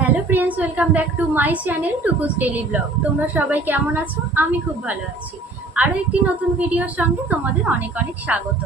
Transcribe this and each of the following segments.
Hello friends, welcome back to my channel Tukus daily blog. তোমরা সবাই কেমন আছো? আমি খুব ভালো আছি। আরও একটি নতুন ভিডিওর সঙ্গে তোমাদের অনেক অনেক স্বাগত।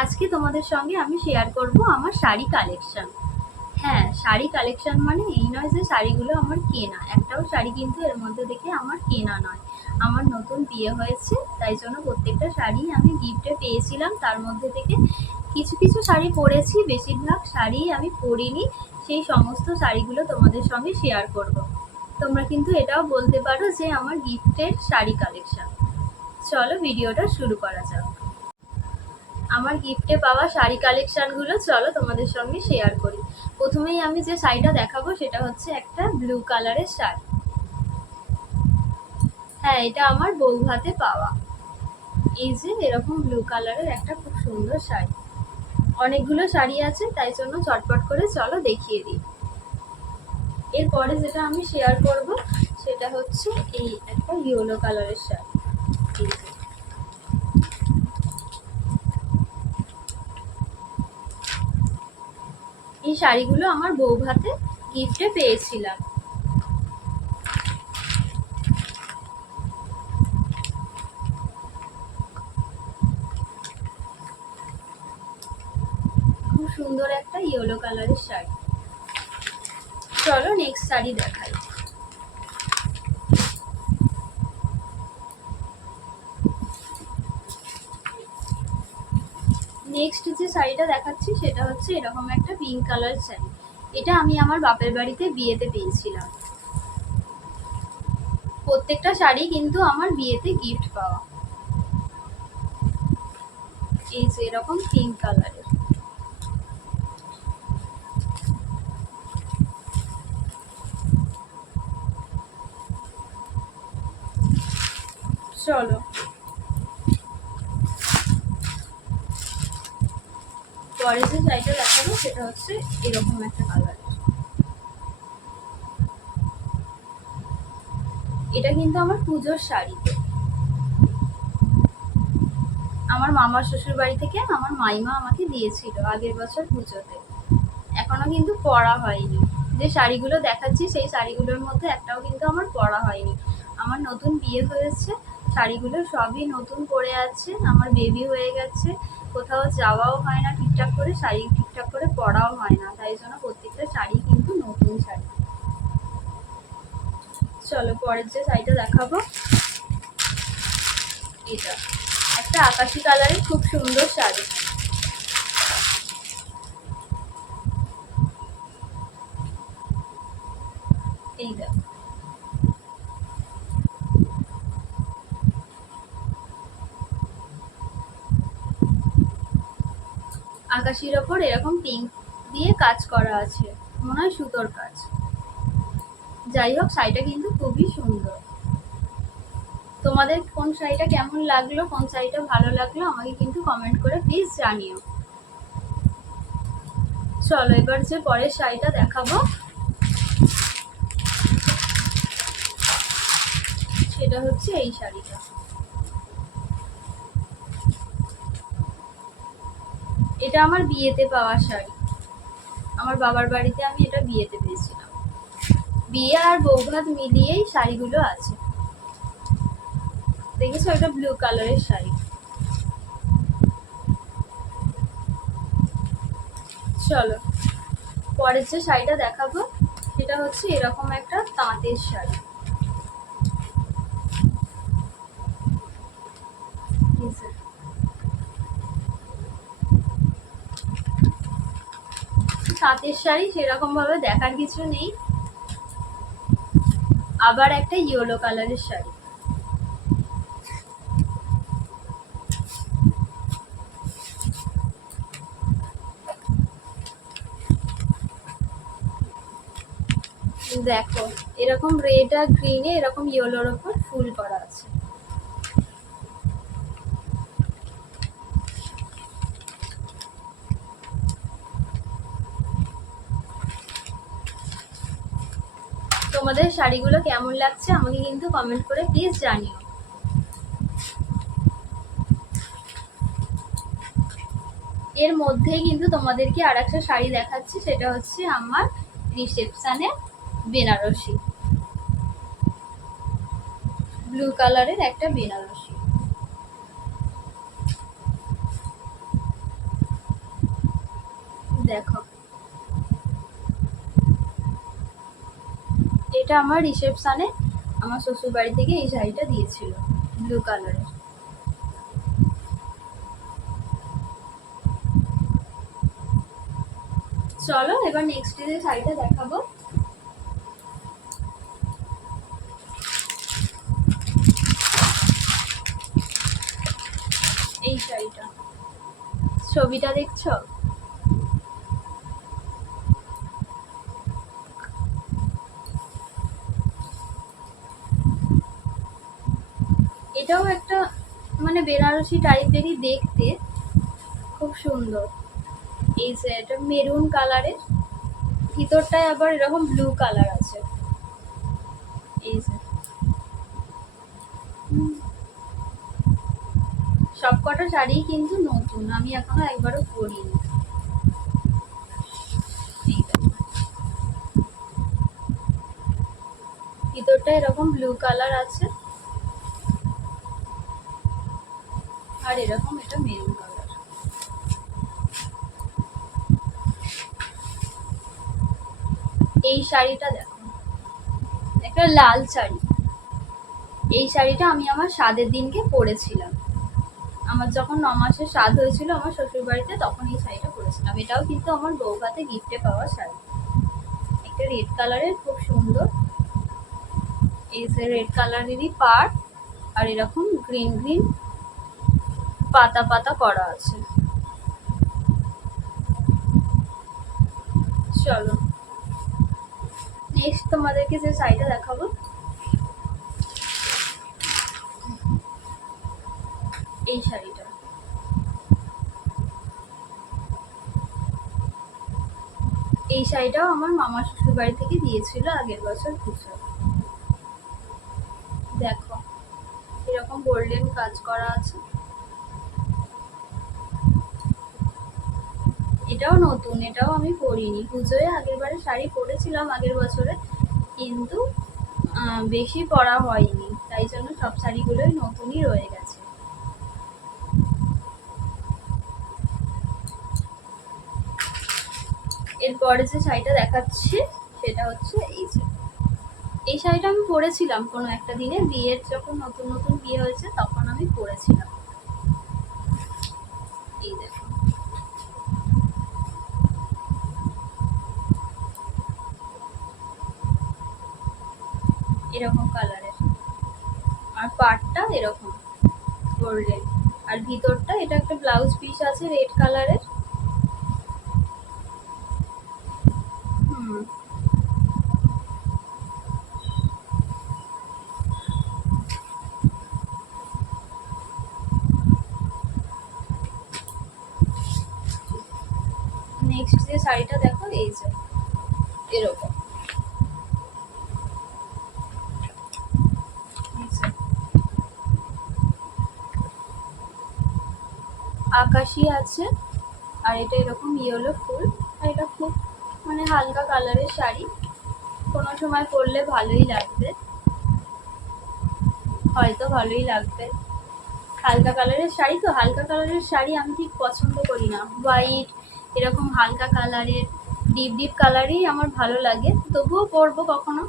আজকে তোমাদের সঙ্গে আমি শেয়ার করব আমার শাড়ি কালেকশন। হ্যাঁ, শাড়ি কালেকশন মানে এই নয় যে শাড়িগুলো আমার কেনা, একটাও শাড়ি কিন্তু এর মধ্যে দেখে আমার কেনা নয়। আমার নতুন বিয়ে হয়েছে, তাই জন্য প্রত্যেকটা শাড়ি আমি গিফটে পেয়েছিলাম। তার মধ্যে থেকে কিছু কিছু শাড়ি পরেছি, বেশিরভাগ শাড়ি আমি পরিনি। সেই সমস্ত শাড়িগুলো তোমাদের সঙ্গে শেয়ার করব। তোমরা কিন্তু এটাও বলতে পারো যে আমার গিফটের শাড়ি কালেকশন। চলো ভিডিওটা শুরু করা যাক। আমার গিফটে পাওয়া শাড়ি কালেকশনগুলো চলো তোমাদের সঙ্গে শেয়ার করি। প্রথমেই আমি যে শাড়িটা দেখাবো সেটা হচ্ছে একটা ব্লু কালারের শাড়ি। হ্যাঁ, এটা আমার বৌভাতে পাওয়া। এই যে এরকম ব্লু কালারের একটা খুব সুন্দর শাড়ি। অনেকগুলো শাড়ি আছে, তাই জন্য চটপট করে চলো দেখিয়ে দিই। এরপরে যেটা আমি শেয়ার করব সেটা হচ্ছে এই একটা ইয়েলো কালারের শাড়ি। এই শাড়িগুলো আমার বৌভাতে গিফটে পেয়েছিলাম। খুব সুন্দর একটা ইয়েলো কালারের শাড়ি। চলো নেক্সট শাড়ি দেখাই। নেক্সট যে শাড়িটা দেখাচ্ছি সেটা হচ্ছে এরকম একটা পিঙ্ক কালার শাড়ি। এটা আমি আমার বাপের বাড়িতে বিয়েতে পেয়েছিলাম। প্রত্যেকটা শাড়ি কিন্তু আমার বিয়েতে গিফট পাওয়া। এই যে এরকম পিঙ্ক কালারের। চলো পরে যে শাড়িটা দেখাবো সেটা হচ্ছে এরকম একটা কালার। এটা কিন্তু আমার পুজোর শাড়ি। আমার মামার শ্বশুর বাড়ি থেকে আমার মাইমা আমাকে দিয়েছিল আগের বছর পুজোতে। এখনো কিন্তু পরা হয়নি। যে শাড়িগুলো দেখাচ্ছি সেই শাড়িগুলোর মধ্যে একটাও কিন্তু আমার পরা হয়নি। আমার নতুন বিয়ে হয়েছে, শাড়িগুলো সবই নতুন পরে আছে। আমার বেবি হয়ে গেছে, কোথাও যাওয়াও হয় না ঠিকঠাক করে, শাড়ি ঠিকঠাক করে পরাও হয় না, তাই জন্য প্রত্যেকটা শাড়ি কিন্তু নতুন শাড়ি। চলো পরের যে শাড়িটা দেখাবো, এটা একটা আকাশি কালারের খুব সুন্দর শাড়ি। এই দেখো, আকাশির ওপর এরকম পিঙ্ক দিয়ে কাজ করা আছে, মনে হয় সুতোর কাজ। যাই হোক, শাড়িটা কিন্তু খুবই সুন্দর। তোমাদের কোন শাড়িটা কেমন লাগলো, কোন শাড়িটা ভালো লাগলো আমাকে কিন্তু কমেন্ট করে প্লিজ জানিও। চলো এবার যে পরের শাড়িটা দেখাবো সেটা হচ্ছে এই শাড়িটা। এটা আমার বিয়েতে পাওয়া শাড়ি। আমার বাবার বাড়িতে আমি এটা বিয়েতে পেয়েছিলাম। বিয়ে আর বৌভাত মিলিয়েই শাড়িগুলো আছে। দেখেছো, এটা ব্লু কালারের শাড়ি। চলো পরের যে শাড়িটা দেখাবো সেটা হচ্ছে এরকম একটা তাঁতের শাড়ি। তাঁতের শাড়ি সেরকম ভাবে দেখার কিছু নেই। আবার একটা ইয়েলো কালারের শাড়ি। দেখো, এরকম রেড আর গ্রিনে এরকম ইয়েলোর ওপর ফুল করা আছে। তোমাদের শাড়িগুলো কেমন লাগছে আমাকে কিন্তু কমেন্ট করে প্লিজ জানিও। এর মধ্যেই কিন্তু তোমাদেরকে আর একটা শাড়ি দেখাচ্ছি, সেটা হচ্ছে আমার রিসেপশনের বেনারসি, ব্লু কালারের একটা বেনারসি। দেখো, এটা আমার রিসেপশনে আমার শ্বশুর বাড়ি থেকে এই শাড়িটা দিয়েছিল, ব্লু কালারের। চলো এবার নেক্সট ডে শাড়িটা দেখাবো। এই শাড়িটা, ছবিটা দেখছো? এটাও একটা মানে বেনারসি টাইপেরই দেখতে, খুব সুন্দর। এই যে এটা মেরুন কালারের, ভিতরটায় আবার এরকম ব্লু কালার আছে। এই যে সবকটা শাড়ি কিন্তু নতুন, আমি এখনো একবারও পরিনি। ভিতরটা এরকম ব্লু কালার আছে, আর এরকম এটা মেরুন কালার। এই শাড়িটা দেখো, একটা লাল শাড়ি। এই শাড়িটা আমি আমার স্বাদের দিনকে পরেছিলাম, আমার যখন 9 মাসের স্বাদ হয়েছিল আমার শ্বশুর বাড়িতে, তখন এই শাড়িটা পরেছিলাম। এটাও কিন্তু আমার বৌভাতে গিফটে পাওয়া শাড়ি, একটা রেড কালারের, খুব সুন্দর। এই যে রেড কালারেরই পাড়, আর এরকম গ্রিন গ্রিন পাতা পাতা করা আছে। চলো নেক্সট তোমাদেরকে যে শাড়িটা দেখাবো, এই শাড়িটা। এই শাড়িটাও আমার মামা শ্বশুর বাড়ি থেকে দিয়েছিল আগের বছর পুজো। দেখো এরকম গোল্ডেন কাজ করা আছে। এটাও নতুন, এটাও আমি পরিনি। পুজোয় আগের বারে শাড়ি পরেছিলাম আগের বছরে, কিন্তু বেশি পরা হয়নি, তাই জন্য সব শাড়িগুলোই নতুনই রয়ে গেছে। এরপরে যে শাড়িটা দেখাচ্ছি সেটা হচ্ছে এই যে, এই শাড়িটা আমি পরেছিলাম কোনো একটা দিনে, বিয়ের যখন নতুন নতুন বিয়ে হয়েছে তখন আমি পরেছিলাম। এই দেখো, এরকম কালারের, আর পাড়টা এরকম গোল্ডেন, আর ভিতরটা এটা একটা ব্লাউজ পিস আছে রেড কালারের। নেক্সট যে শাড়িটা দেখো, এই যে এরকম আকাশি আছে, আর এটা এরকম ইয়েলো ফুল, আর এটা খুব মানে হালকা কালারের শাড়ি, কোনো সময় পরলে ভালোই লাগবে, হয়তো ভালোই লাগবে। হালকা কালারের শাড়ি তো, হালকা কালারের শাড়ি আমি ঠিক পছন্দ করি না। হোয়াইট এরকম হালকা কালারের, ডিপ ডিপ কালারই আমার ভালো লাগে, তবুও পরবো কখনো।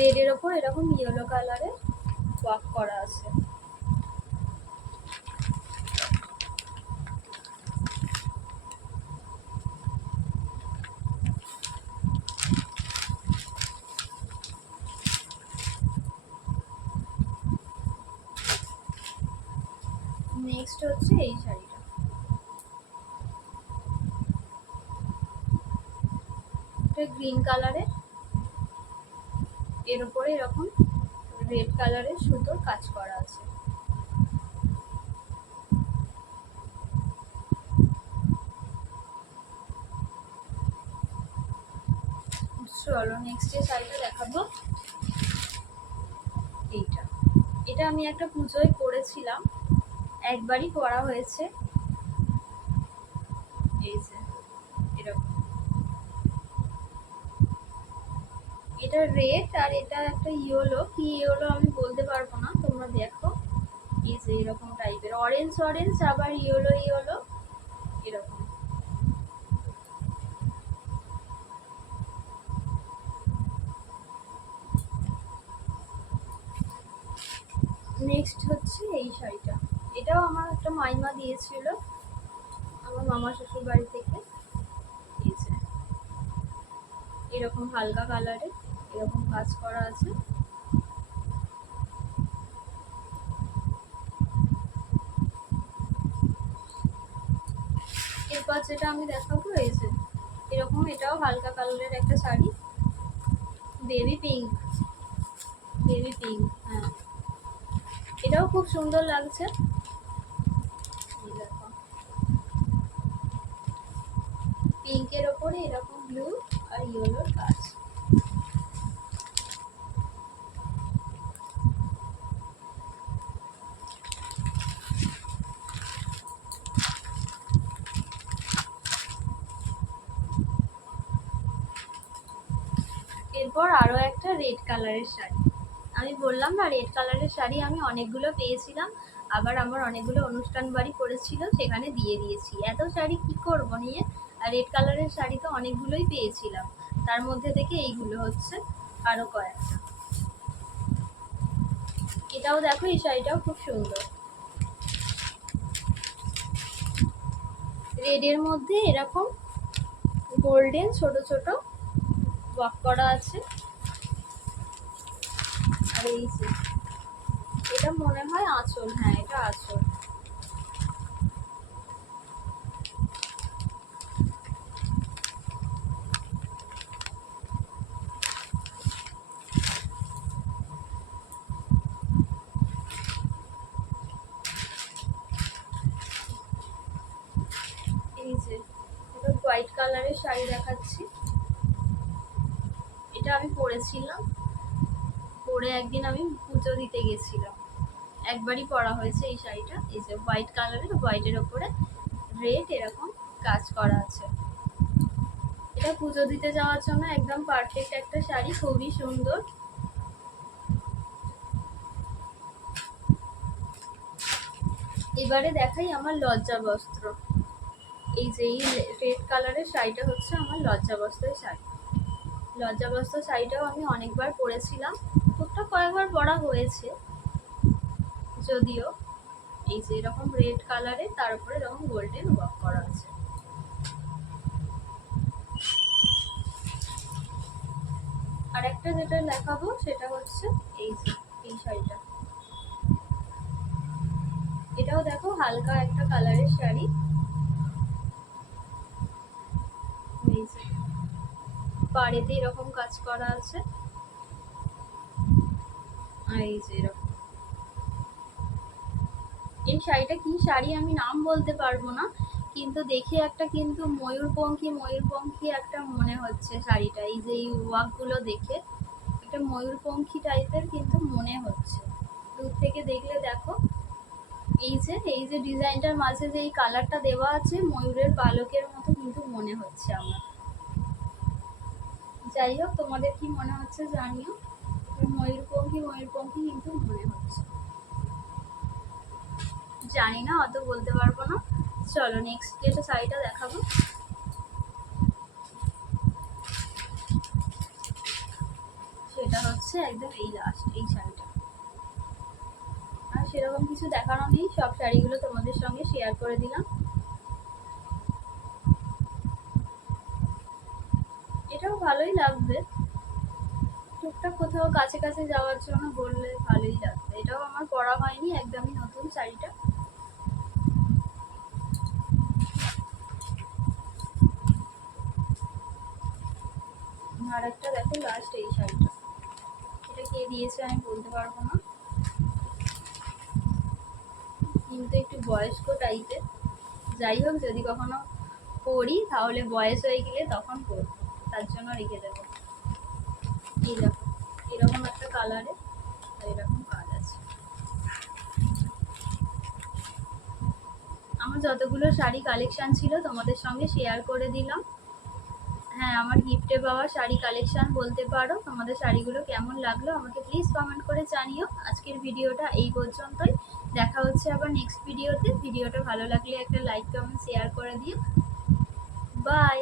রেডের ওপর এরকম ইয়েলো কালারের ওয়ার্ক করা আছে। নেক্সট হচ্ছে এই শাড়িটা, এটা গ্রিন কালারের, এর উপরে এরকম রেড কালারের সুতোর কাজ করা আছে। চলো নেক্সট যে শাড়িটা দেখাবো, এইটা। এটা আমি একটা পুজোয় পরেছিলাম, একবারই পরা হয়েছে। এই যে এরকম এটা রেড আর এটা একটা ইয়েলো, কি ইয়েলো আমি বলতে পারবো না, তোমরা দেখো। এই যে এরকম টাইপের অরেঞ্জ অরেঞ্জ আবার ইয়েলো ইয়েলো এরকম। নেক্সট হচ্ছে এই শাড়িটা, এটাও আমার একটা মাইমা দিয়েছিল আমার মামা শ্বশুর বাড়ি থেকে। এই যে এরকম হালকা কালারে এরকম কাজ করা আছে। এরপর যেটা আমি দেখাবো এই যে এরকম, এটাও হালকা কালারের একটা sari, baby pink, baby pink, হ্যাঁ এটাও খুব সুন্দর লাগছে। পিঙ্কের ওপরে এরকম ব্লু আর ইয়েলোর কাজ। এরপর আরো একটা রেড কালারের শাড়ি, আমি বললাম না রেড কালারের শাড়ি আমি অনেকগুলো পেয়েছিলাম, আবার আমার অনেকগুলো অনুষ্ঠান বাড়ি পড়েছিল সেখানে দিয়ে দিয়েছি। এত শাড়ি কি করব নিয়ে, আর রেড কালারের শাড়ি তো অনেকগুলোই পেয়েছিলাম, তার মধ্যে থেকে এইগুলো হচ্ছে আরো কয়েকটা। এটাও দেখো, এই শাড়িটাও খুব সুন্দর, রেডের মধ্যে এরকম গোল্ডেন ছোট ছোট ওয়ার্ক করা আছে। আর এই যে এটা মনে হয় আঁচল, হ্যাঁ এটা আঁচল। এই যে এটা হোয়াইট কালারের শাড়ি দেখাচ্ছি, এটা আমি পরেছিলাম, পরে একদিন আমি পুজো দিতে গেছিলাম, একবারই পরা হয়েছে এই শাড়িটা। এই যে হোয়াইট কালারের, হোয়াইটের ওপরে রেড এরকম কাজ করা আছে। এটা পুজো দিতে যাওয়ার জন্য একদম পারফেক্ট একটা শাড়ি, খুবই সুন্দর। এবারে দেখাই আমার লজ্জা বস্ত্র। এই যে এই রেড কালারের শাড়িটা হচ্ছে আমার লজ্জা বস্ত্রের শাড়ি। লজ্জা বস্ত্র শাড়িটাও আমি অনেকবার পরেছিলাম, টুকটাক কয়েকবার পরা হয়েছে যদিও। এই যে এরকম রেড কালারে তার উপরে এরকম গোল্ডেন ওয়ার্ক করা আছে। আর একটা যেটা দেখাবো সেটা হচ্ছে এই যে এই শাড়িটা, এটাও দেখো হালকা একটা কালারের শাড়ি। এই যে পাড়েতে এরকম কাজ করা আছে, আর এই যে এরকম। এই শাড়িটা কি শাড়ি আমি নাম বলতে পারবো না, কিন্তু দেখে একটা কিন্তু ময়ূরপঙ্খী ময়ূরপঙ্খী একটা মনে হচ্ছে শাড়িটা। এই যে এই ওয়ার্কগুলো দেখে একটা ময়ূরপঙ্খী টাইপের কিন্তু মনে হচ্ছে দূর থেকে দেখলে। দেখো এই যে ডিজাইনটার মাঝে যে এই কালারটা দেওয়া আছে ময়ূরের পালকের মতো কিন্তু মনে হচ্ছে আমার। যাই হোক তোমাদের কি মনে হচ্ছে জানিও, ময়ূরপঙ্খী ময়ূরপঙ্খী কিন্তু মনে হচ্ছে, জানি না অত বলতে পারবো না। চলো নেক্সট যেটা শাড়িটা দেখাবো সেটা হচ্ছে একদম এই লাস্ট এই শাড়িটা। আর সেরকম কিছু দেখানো নেই, সব শাড়িগুলো তোমাদের সঙ্গে শেয়ার করে দিলাম। এটাও ভালোই লাগবে, টুকটাক কোথাও কাছে কাছে যাওয়ার জন্য বললে ভালোই লাগবে। এটাও আমার পরা হয়নি, একদমই নতুন শাড়িটা। আর একটা দেখো লাস্ট এই শাড়িটা, এটা কে দিয়েছে আমি বলতে পারবো না, কিন্তু একটু বয়স্ক টাইপের। যাই হোক যদি কখনো পরি তাহলে বয়স হয়ে গেলে তখন পরবো, তার জন্য রেখে দেবো। এই দেখো এরকম একটা কালারে এরকম কাজ আছে। আমার যতগুলো শাড়ি কালেকশন ছিল তোমাদের সঙ্গে শেয়ার করে দিলাম। হ্যাঁ, আমার গিফটে পাওয়া শাড়ি কালেকশন বলতে পারো। তোমাদের শাড়িগুলো কেমন লাগলো আমাকে প্লিজ কমেন্ট করে জানিও। আজকের ভিডিওটা এই পর্যন্তই। দেখা হচ্ছে আবার নেক্সট ভিডিওতে। ভিডিওটা ভালো লাগলে একটা লাইক কমেন্ট শেয়ার করে দিও। বাই।